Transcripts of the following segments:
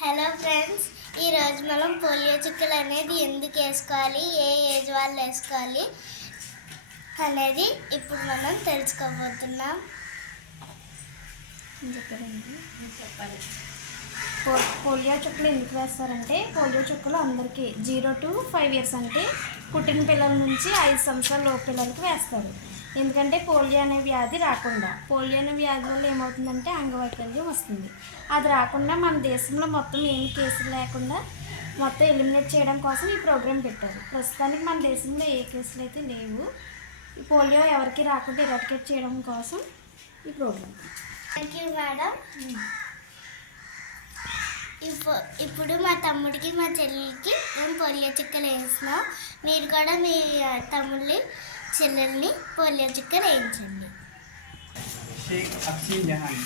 Hello friends, ఈరోజు మనం polio చుక్కలు అనేది ఎందుకు వేసుకోవాలి, ఏ ఏజ్ వాళ్ళు వేసుకోవాలి అనేది ఇప్పుడు మనం తెలుసుకోబోతున్నాం. పోలియో చుక్కలు ఎందుకు వేస్తారంటే, పోలియో చుక్కలు అందరికీ 0 to 5 years అంటే పుట్టిన పిల్లల నుంచి 5 సంవత్సరాల లోపు పిల్లలకి వేస్తారు. ఎందుకంటే పోలియో అనే వ్యాధి రాకుండా, పోలియో అనే వ్యాధి వల్ల ఏమవుతుందంటే అంగవైకల్యం వస్తుంది. అది రాకుండా మన దేశంలో మొత్తం ఏమి కేసులు లేకుండా మొత్తం ఎలిమినేట్ చేయడం కోసం ఈ ప్రోగ్రాం పెట్టారు. ప్రస్తుతానికి మన దేశంలో ఏ కేసులు అయితే లేవు. ఈ పోలియో ఎవరికి రాకుండా ఎరాడికేట్ చేయడం కోసం ఈ ప్రోగ్రాం. Thank you madam. ఇప్పుడు మా తమ్ముడికి మా చెల్లెలకి మేము పోలియో చుక్కలు వేస్తున్నాం. మీరు కూడా మీ తమ్ముళ్ళని చెల్లెల్ని పోలియో చుక్కలు వేయించండి. शेख अफशीन जहान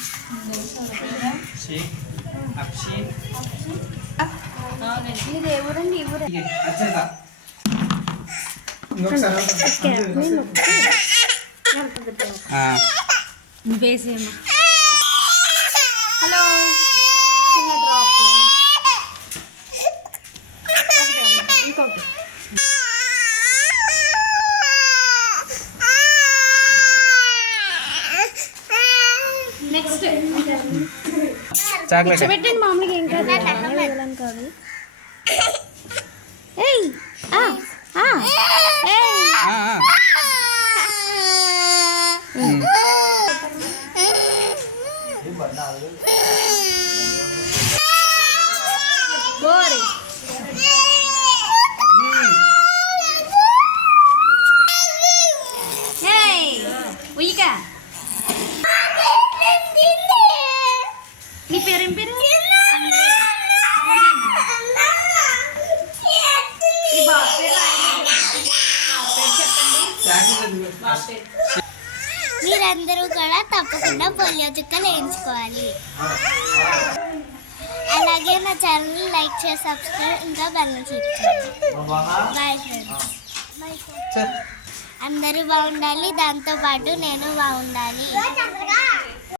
शेख अफशीन మీరు ఎవరండి ఎవరు अच्छा था వేసేమా. హలో, చిన్న డ్రాప్ ఇంకోటి. నెక్స్ట్ పెట్టండి. మామూలుగా ఏం కాదు, వేయాలని కాదు. ఏయ్ గోరి ఉయ్యక. నీ పేరేం పేరు? మీరందరూ కూడా తప్పకుండా పోలియో చుక్కలు వేయించుకోవాలి. అలాగే నా ఛానల్ లైక్ చేసి సబ్స్క్రైబ్ ఇంకా బెల్ నొక్కండి. Bye friends. అందరూ బాగుండాలి, దాంతోపాటు నేను బాగుండాలి.